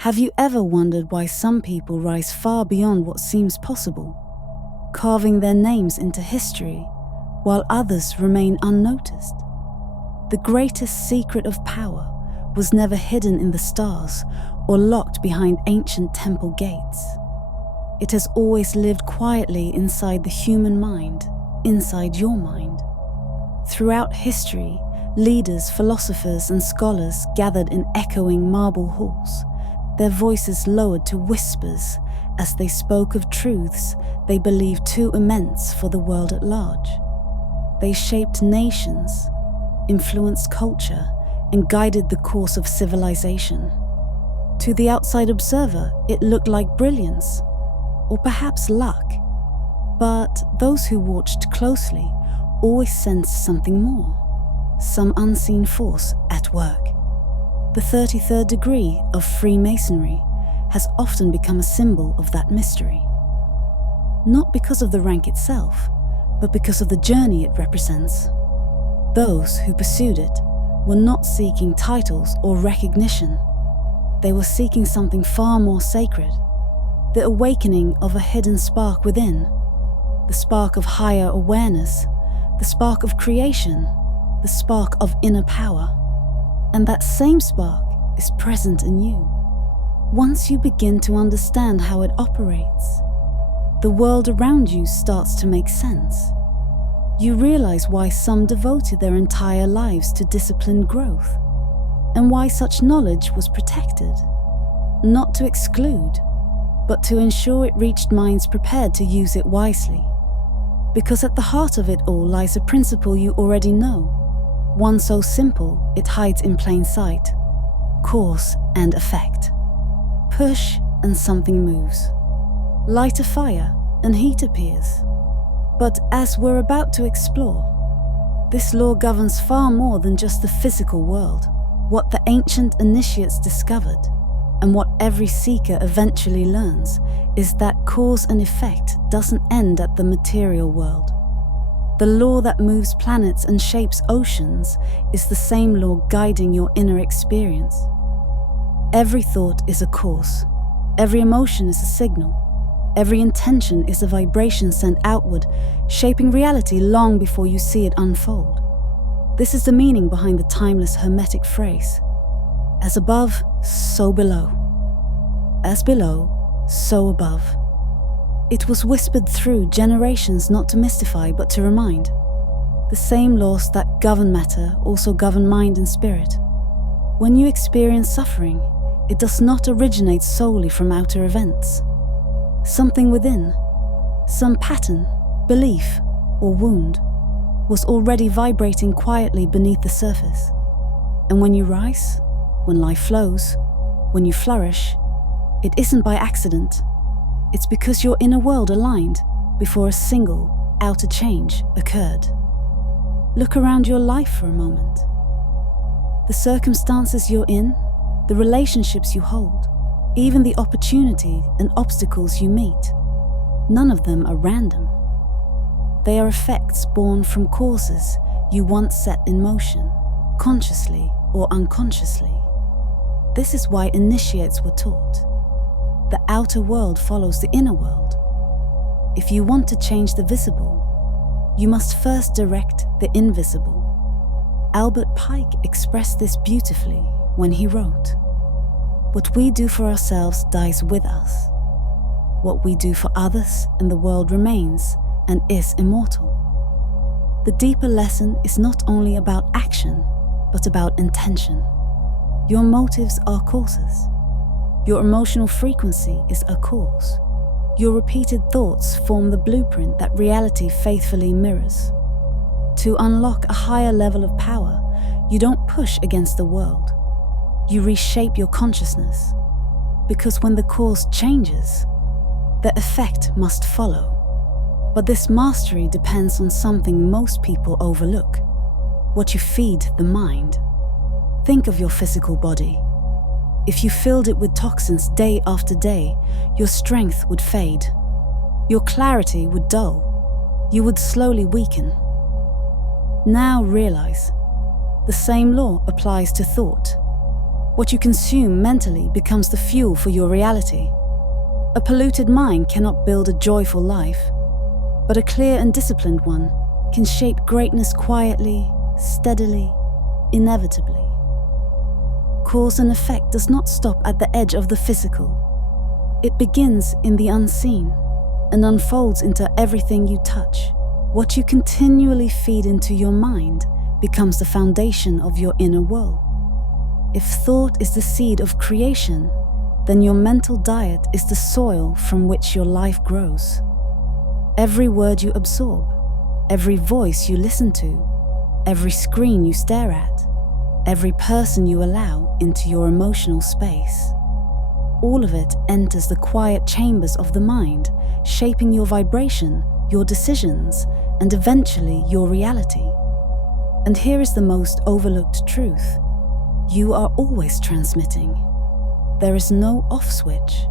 Have you ever wondered why some people rise far beyond what seems possible, carving their names into history, while others remain unnoticed? The greatest secret of power was never hidden in the stars or locked behind ancient temple gates. It has always lived quietly inside the human mind, inside your mind. Throughout history, leaders, philosophers, and scholars gathered in echoing marble halls, their voices lowered to whispers as they spoke of truths they believed too immense for the world at large. They shaped nations, influenced culture, and guided the course of civilization. To the outside observer, it looked like brilliance, or perhaps luck. But those who watched closely always sensed something more, some unseen force at work. The 33rd degree of Freemasonry has often become a symbol of that mystery. Not because of the rank itself, but because of the journey it represents. Those who pursued it were not seeking titles or recognition. They were seeking something far more sacred, the awakening of a hidden spark within, the spark of higher awareness, the spark of creation, the spark of inner power. And that same spark is present in you. Once you begin to understand how it operates, the world around you starts to make sense. You realize why some devoted their entire lives to disciplined growth, and why such knowledge was protected, not to exclude, but to ensure it reached minds prepared to use it wisely. Because at the heart of it all lies a principle you already know, one so simple it hides in plain sight: cause and effect. Push and something moves. Light a fire and heat appears. But as we're about to explore, this law governs far more than just the physical world. What the ancient initiates discovered, and what every seeker eventually learns, is that cause and effect doesn't end at the material world. The law that moves planets and shapes oceans is the same law guiding your inner experience. Every thought is a cause. Every emotion is a signal. Every intention is a vibration sent outward, shaping reality long before you see it unfold. This is the meaning behind the timeless Hermetic phrase: as above, so below. As below, so above. It was whispered through generations not to mystify but to remind. The same laws that govern matter also govern mind and spirit. When you experience suffering, it does not originate solely from outer events. Something within, some pattern, belief, or wound, was already vibrating quietly beneath the surface. And when you rise, when life flows, when you flourish, it isn't by accident. It's because your inner world aligned before a single outer change occurred. Look around your life for a moment. The circumstances you're in, the relationships you hold, even the opportunity and obstacles you meet, none of them are random. They are effects born from causes you once set in motion, consciously or unconsciously. This is why initiates were taught. The outer world follows the inner world. If you want to change the visible, you must first direct the invisible. Albert Pike expressed this beautifully when he wrote, "What we do for ourselves dies with us. What we do for others and the world remains and is immortal." The deeper lesson is not only about action, but about intention. Your motives are causes. Your emotional frequency is a cause. Your repeated thoughts form the blueprint that reality faithfully mirrors. To unlock a higher level of power, you don't push against the world. You reshape your consciousness. Because when the cause changes, the effect must follow. But this mastery depends on something most people overlook: what you feed the mind. Think of your physical body. If you filled it with toxins day after day, your strength would fade. Your clarity would dull. You would slowly weaken. Now realize, the same law applies to thought. What you consume mentally becomes the fuel for your reality. A polluted mind cannot build a joyful life, but a clear and disciplined one can shape greatness quietly, steadily, inevitably. Cause and effect does not stop at the edge of the physical. It begins in the unseen and unfolds into everything you touch. What you continually feed into your mind becomes the foundation of your inner world. If thought is the seed of creation, then your mental diet is the soil from which your life grows. Every word you absorb, every voice you listen to, every screen you stare at, every person you allow into your emotional space, all of it enters the quiet chambers of the mind, shaping your vibration, your decisions, and eventually your reality. And here is the most overlooked truth. You are always transmitting. There is no off switch,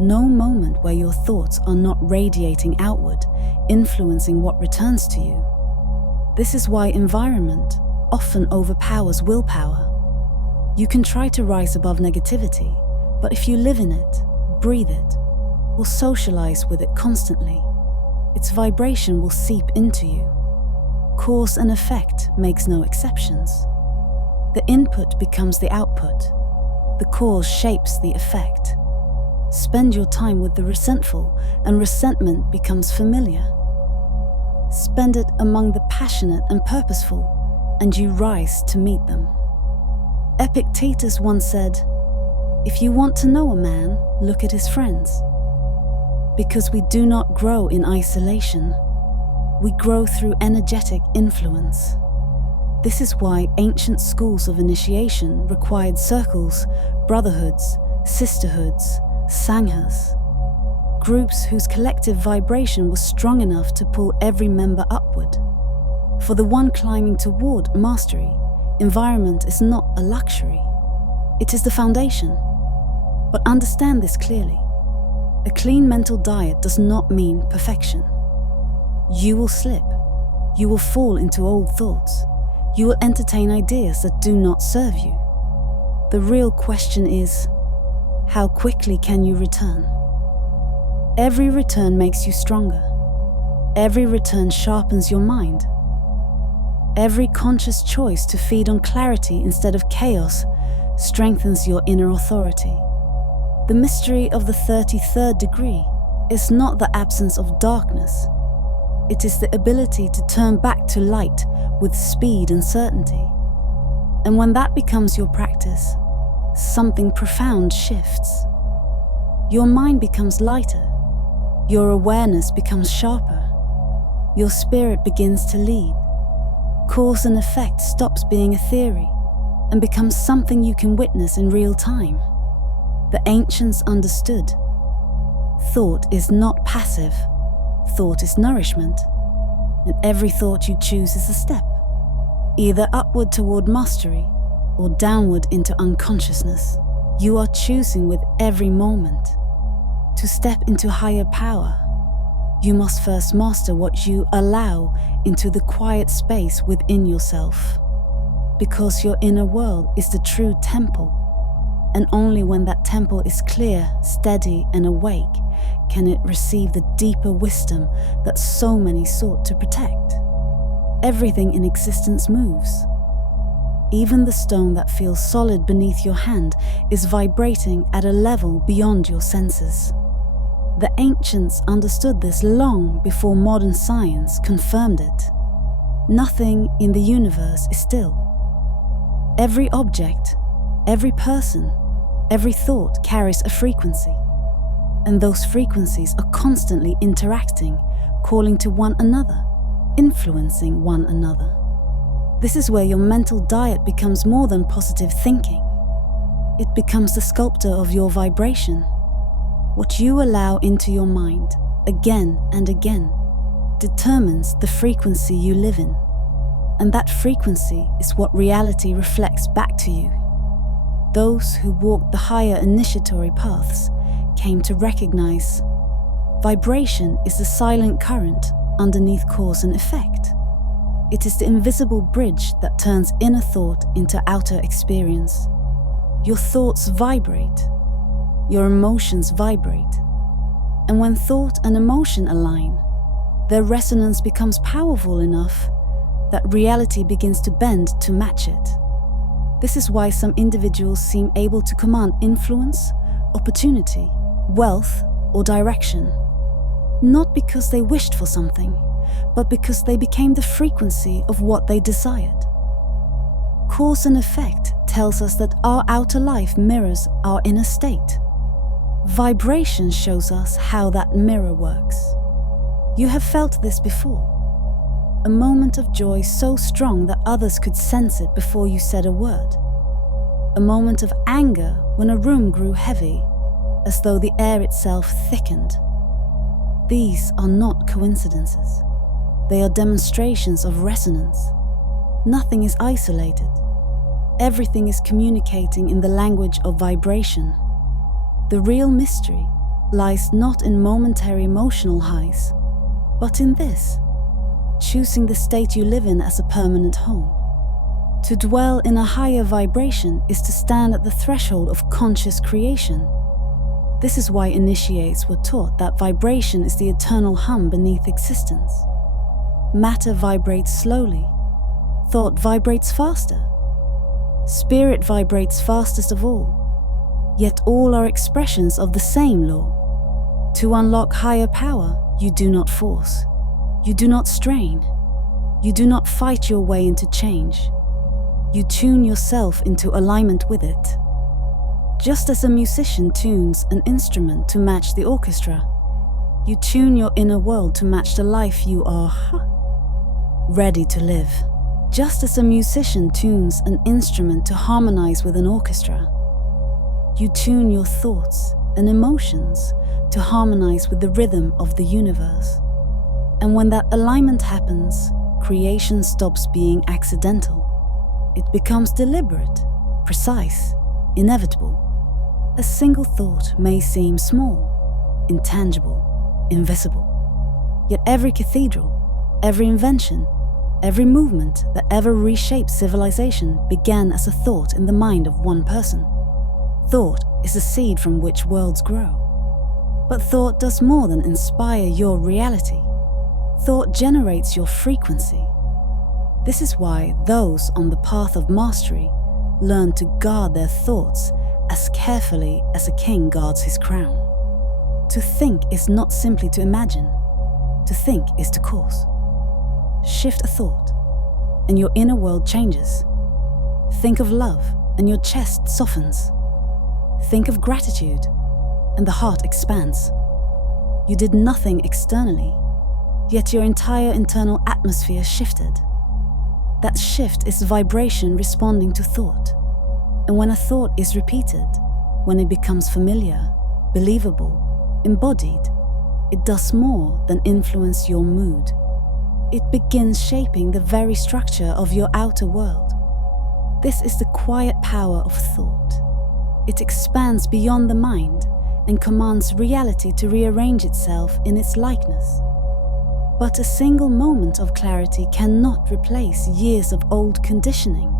no moment where your thoughts are not radiating outward, influencing what returns to you. This is why environment often overpowers willpower. You can try to rise above negativity, but if you live in it, breathe it, or socialize with it constantly, its vibration will seep into you. Cause and effect makes no exceptions. The input becomes the output. The cause shapes the effect. Spend your time with the resentful, and resentment becomes familiar. Spend it among the passionate and purposeful, and you rise to meet them. Epictetus once said, "If you want to know a man, look at his friends." Because we do not grow in isolation. We grow through energetic influence. This is why ancient schools of initiation required circles, brotherhoods, sisterhoods, sanghas, groups whose collective vibration was strong enough to pull every member upward. For the one climbing toward mastery, environment is not a luxury. It is the foundation. But understand this clearly. A clean mental diet does not mean perfection. You will slip. You will fall into old thoughts. You will entertain ideas that do not serve you. The real question is, how quickly can you return? Every return makes you stronger. Every return sharpens your mind. Every conscious choice to feed on clarity instead of chaos strengthens your inner authority. The mystery of the 33rd degree is not the absence of darkness. It is the ability to turn back to light with speed and certainty. And when that becomes your practice, something profound shifts. Your mind becomes lighter. Your awareness becomes sharper. Your spirit begins to lead. Cause and effect stops being a theory and becomes something you can witness in real time. The ancients understood. Thought is not passive. Thought is nourishment. And every thought you choose is a step, either upward toward mastery or downward into unconsciousness. You are choosing with every moment. To step into higher power, you must first master what you allow into the quiet space within yourself. Because your inner world is the true temple. And only when that temple is clear, steady, and awake can it receive the deeper wisdom that so many sought to protect. Everything in existence moves. Even the stone that feels solid beneath your hand is vibrating at a level beyond your senses. The ancients understood this long before modern science confirmed it. Nothing in the universe is still. Every object, every person, every thought carries a frequency, and those frequencies are constantly interacting, calling to one another, influencing one another. This is where your mental diet becomes more than positive thinking. It becomes the sculptor of your vibration. What you allow into your mind, again and again, determines the frequency you live in, and that frequency is what reality reflects back to you. Those who walked the higher initiatory paths came to recognize vibration is the silent current underneath cause and effect. It is the invisible bridge that turns inner thought into outer experience. Your thoughts vibrate. Your emotions vibrate. And when thought and emotion align, their resonance becomes powerful enough that reality begins to bend to match it. This is why some individuals seem able to command influence, opportunity, wealth, or direction. Not because they wished for something, but because they became the frequency of what they desired. Cause and effect tells us that our outer life mirrors our inner state. Vibration shows us how that mirror works. You have felt this before. A moment of joy so strong that others could sense it before you said a word. A moment of anger when a room grew heavy, as though the air itself thickened. These are not coincidences. They are demonstrations of resonance. Nothing is isolated. Everything is communicating in the language of vibration. The real mystery lies not in momentary emotional highs, but in this: choosing the state you live in as a permanent home. To dwell in a higher vibration is to stand at the threshold of conscious creation. This is why initiates were taught that vibration is the eternal hum beneath existence. Matter vibrates slowly. Thought vibrates faster. Spirit vibrates fastest of all. Yet all are expressions of the same law. To unlock higher power, you do not force. You do not strain. You do not fight your way into change. You tune yourself into alignment with it. Just as a musician tunes an instrument to match the orchestra, you tune your inner world to match the life you are ready to live. Just as a musician tunes an instrument to harmonize with an orchestra, you tune your thoughts and emotions to harmonize with the rhythm of the universe. And when that alignment happens, creation stops being accidental. It becomes deliberate, precise, inevitable. A single thought may seem small, intangible, invisible. Yet every cathedral, every invention, every movement that ever reshaped civilization began as a thought in the mind of one person. Thought is the seed from which worlds grow. But thought does more than inspire your reality. Thought generates your frequency. This is why those on the path of mastery learn to guard their thoughts as carefully as a king guards his crown. To think is not simply to imagine. To think is to cause. Shift a thought, and your inner world changes. Think of love, and your chest softens. Think of gratitude, and the heart expands. You did nothing externally, yet your entire internal atmosphere shifted. That shift is vibration responding to thought. And when a thought is repeated, when it becomes familiar, believable, embodied, it does more than influence your mood. It begins shaping the very structure of your outer world. This is the quiet power of thought. It expands beyond the mind and commands reality to rearrange itself in its likeness. But a single moment of clarity cannot replace years of old conditioning.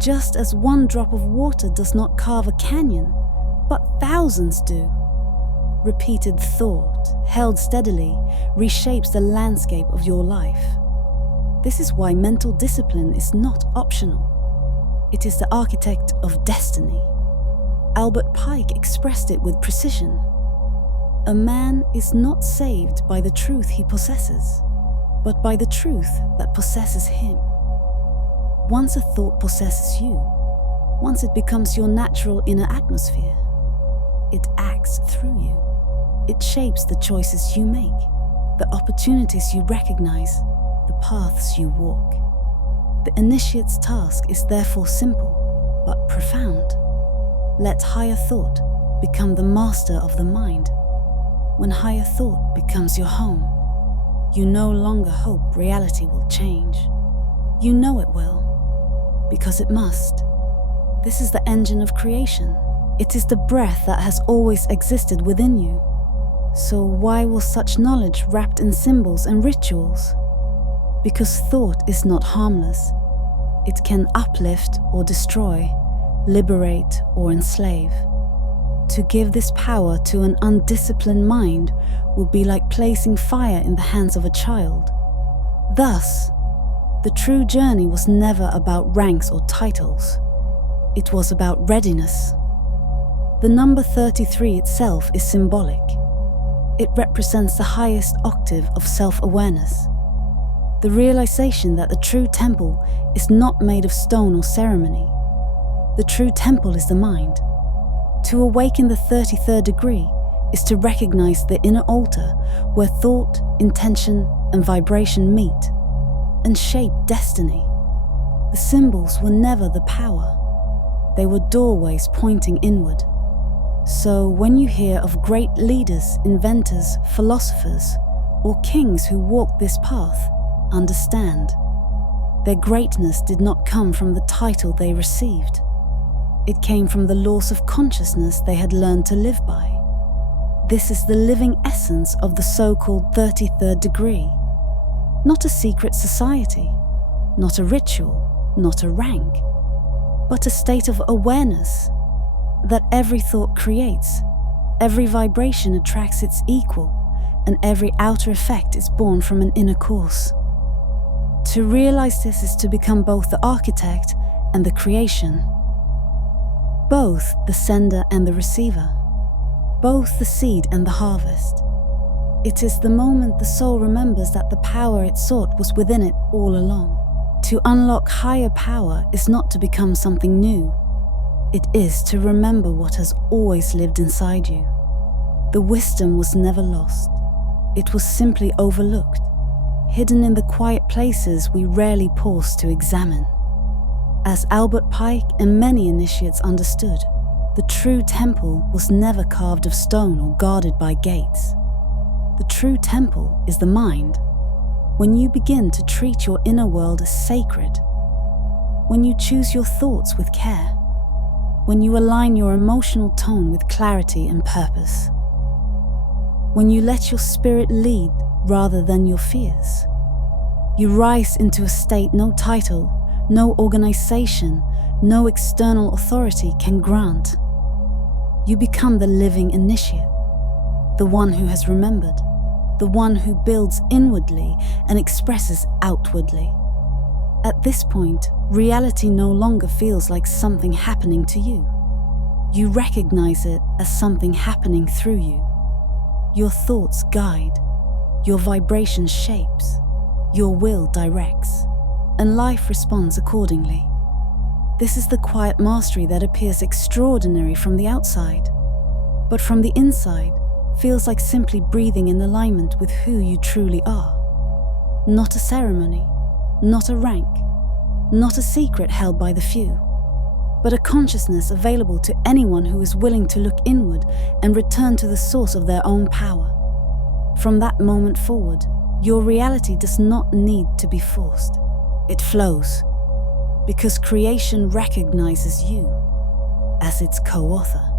Just as one drop of water does not carve a canyon, but thousands do. Repeated thought, held steadily, reshapes the landscape of your life. This is why mental discipline is not optional. It is the architect of destiny. Albert Pike expressed it with precision. A man is not saved by the truth he possesses, but by the truth that possesses him. Once a thought possesses you, once it becomes your natural inner atmosphere, it acts through you. It shapes the choices you make, the opportunities you recognize, the paths you walk. The initiate's task is therefore simple, but profound. Let higher thought become the master of the mind. When higher thought becomes your home, you no longer hope reality will change. You know it will, because it must. This is the engine of creation. It is the breath that has always existed within you. So why was such knowledge wrapped in symbols and rituals? Because thought is not harmless. It can uplift or destroy, liberate, or enslave. To give this power to an undisciplined mind would be like placing fire in the hands of a child. Thus, the true journey was never about ranks or titles. It was about readiness. The number 33 itself is symbolic. It represents the highest octave of self-awareness. The realization that the true temple is not made of stone or ceremony. The true temple is the mind. To awaken the 33rd degree is to recognize the inner altar where thought, intention, and vibration meet and shape destiny. The symbols were never the power. They were doorways pointing inward. So when you hear of great leaders, inventors, philosophers, or kings who walked this path, understand, their greatness did not come from the title they received. It came from the laws of consciousness they had learned to live by. This is the living essence of the so-called 33rd degree. Not a secret society, not a ritual, not a rank, but a state of awareness that every thought creates, every vibration attracts its equal, and every outer effect is born from an inner cause. To realize this is to become both the architect and the creation, both the sender and the receiver, both the seed and the harvest. It is the moment the soul remembers that the power it sought was within it all along. To unlock higher power is not to become something new. It is to remember what has always lived inside you. The wisdom was never lost. It was simply overlooked, hidden in the quiet places we rarely pause to examine. As Albert Pike and many initiates understood, the true temple was never carved of stone or guarded by gates. The true temple is the mind. When you begin to treat your inner world as sacred, when you choose your thoughts with care, when you align your emotional tone with clarity and purpose, when you let your spirit lead rather than your fears, you rise into a state no title, no organization, no external authority can grant. You become the living initiate, the one who has remembered, the one who builds inwardly and expresses outwardly. At this point, reality no longer feels like something happening to you. You recognize it as something happening through you. Your thoughts guide, your vibration shapes, your will directs, and life responds accordingly. This is the quiet mastery that appears extraordinary from the outside, but from the inside feels like simply breathing in alignment with who you truly are. Not a ceremony, not a rank, not a secret held by the few, but a consciousness available to anyone who is willing to look inward and return to the source of their own power. From that moment forward, your reality does not need to be forced. It flows, because creation recognizes you as its co-author.